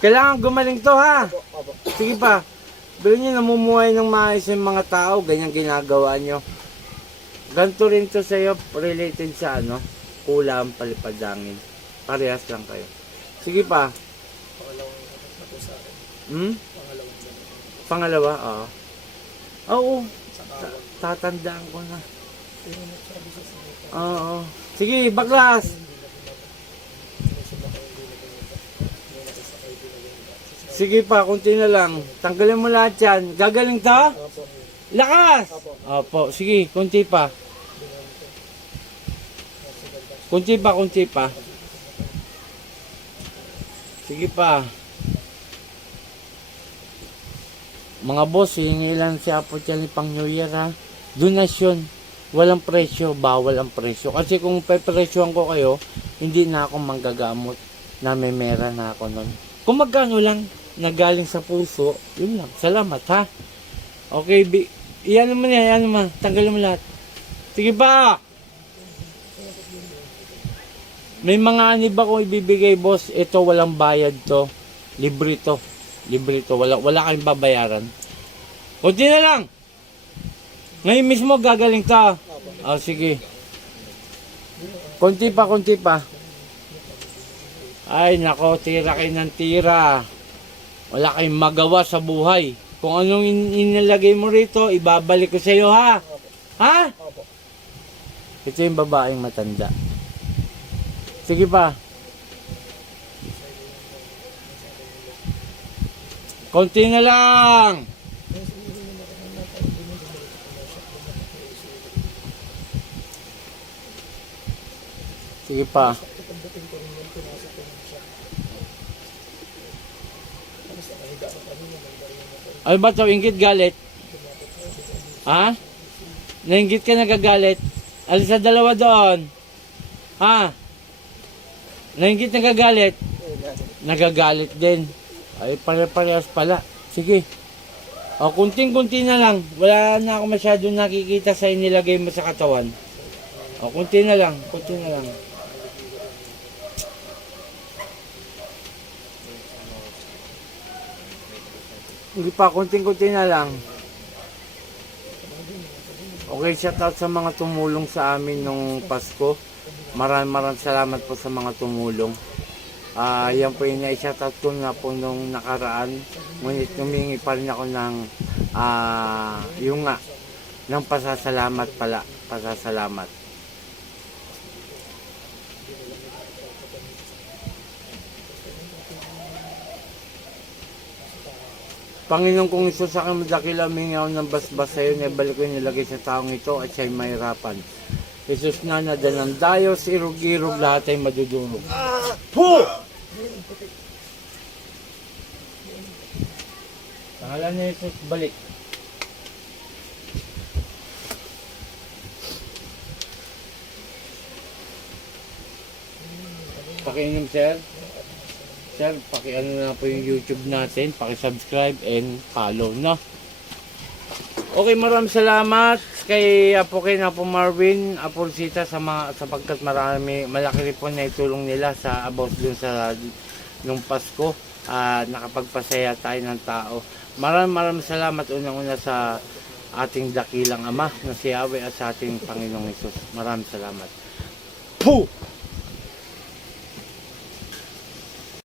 Kailangan gumaling to ha. Opo, opo. Sige pa. Bilhin nyo namumuhay ng maayos yung mga tao, ganyan ginagawa nyo. Ganito rin to sa'yo, related sa ano, kulam, palipadangin. Parehas lang kayo. Sige pa. Pangalawang na po sa akin. Hmm? Pangalawang na. Pangalawa, oo. Oo, Sa kawag. tatandaan ko na. Pero sabi sa sinita. Oo. Sige, baklas. Sige pa, kunti na lang. Tanggalin mo lahat yan. Gagaling to? Opo. Lakas! Opo. Opo, sige, kunti pa. Kunti pa, kunti pa. Sige pa. Mga boss, hingi lang si Apo Chali pang New Year ha. Donasyon. Walang presyo, bawal ang presyo. Kasi kung pepresyohan ko kayo, hindi na ako manggagamot. Namemera na ako nun. Kung magkano lang, nagaling sa puso, yun lang. Salamat ha. Okay, iyan mo na, iyan mo. Tanggalin mo lahat. Sige pa! May mga anib akong ibibigay, boss. Ito, walang bayad to. Libre to. Libre to. Wala kayong babayaran. Kunti na lang! Ngayon mismo gagaling to. Oh, sige. Kunti pa, kunti pa. Ay, nako, tira kayo ng tira. Wala kayong magawa sa buhay. Kung anong inilagay mo rito, ibabalik ko sa iyo, ha? Ha? Opo. Ito yung babaeng matanda. Sige pa. Konti na lang. Sige pa. Pagdating ko rin yun, pumasok ko rin siya. Tapos nakahiga ko kanina, nagdarin ako. Ay ba ito? Inggit galit? Ha? Nainggit ka nagagalit? Alis sa dalawa doon. Ha? Nainggit nagagalit? Nagagalit din. Ay pare-parehas pala. Sige. O kunting-kunti na lang. Wala na ako masyadong nakikita sa inilagay mo sa katawan. O kunti na lang. Kunti na lang. Hindi pa, kunting-kunti na lang. Okay, shout out sa mga tumulong sa amin nung Pasko. Maraming salamat po sa mga tumulong. Yan po yung na-shout out ko na po nung nakaraan. Ngunit humingi pa rin ako ng yung nga, ng pasasalamat pala. Pasasalamat. Panginoon kong Isus, sa aking madakila, humingi ako ng basbas sa iyo, naibalik ko yung nilagay sa taong ito at siya'y mahirapan. Jesus na nadanang dayos, irog-irog, lahat ay madudurog. Po! Pangalan ni Jesus, balik. Pakiinom, sir. Sir, paki-ano na po yung YouTube natin, paki-subscribe and follow, no? Okay, maraming salamat kay Apo Ken, Apo Marvin, Apo Rosita sapagkat malaki rin po na itulong nila sa about dun sa nung Pasko. Nakapagpasaya tayo ng tao. Maraming salamat unang-una sa ating dakilang Ama na si Yahweh at sa ating Panginoong Hesus. Maraming salamat. Puh!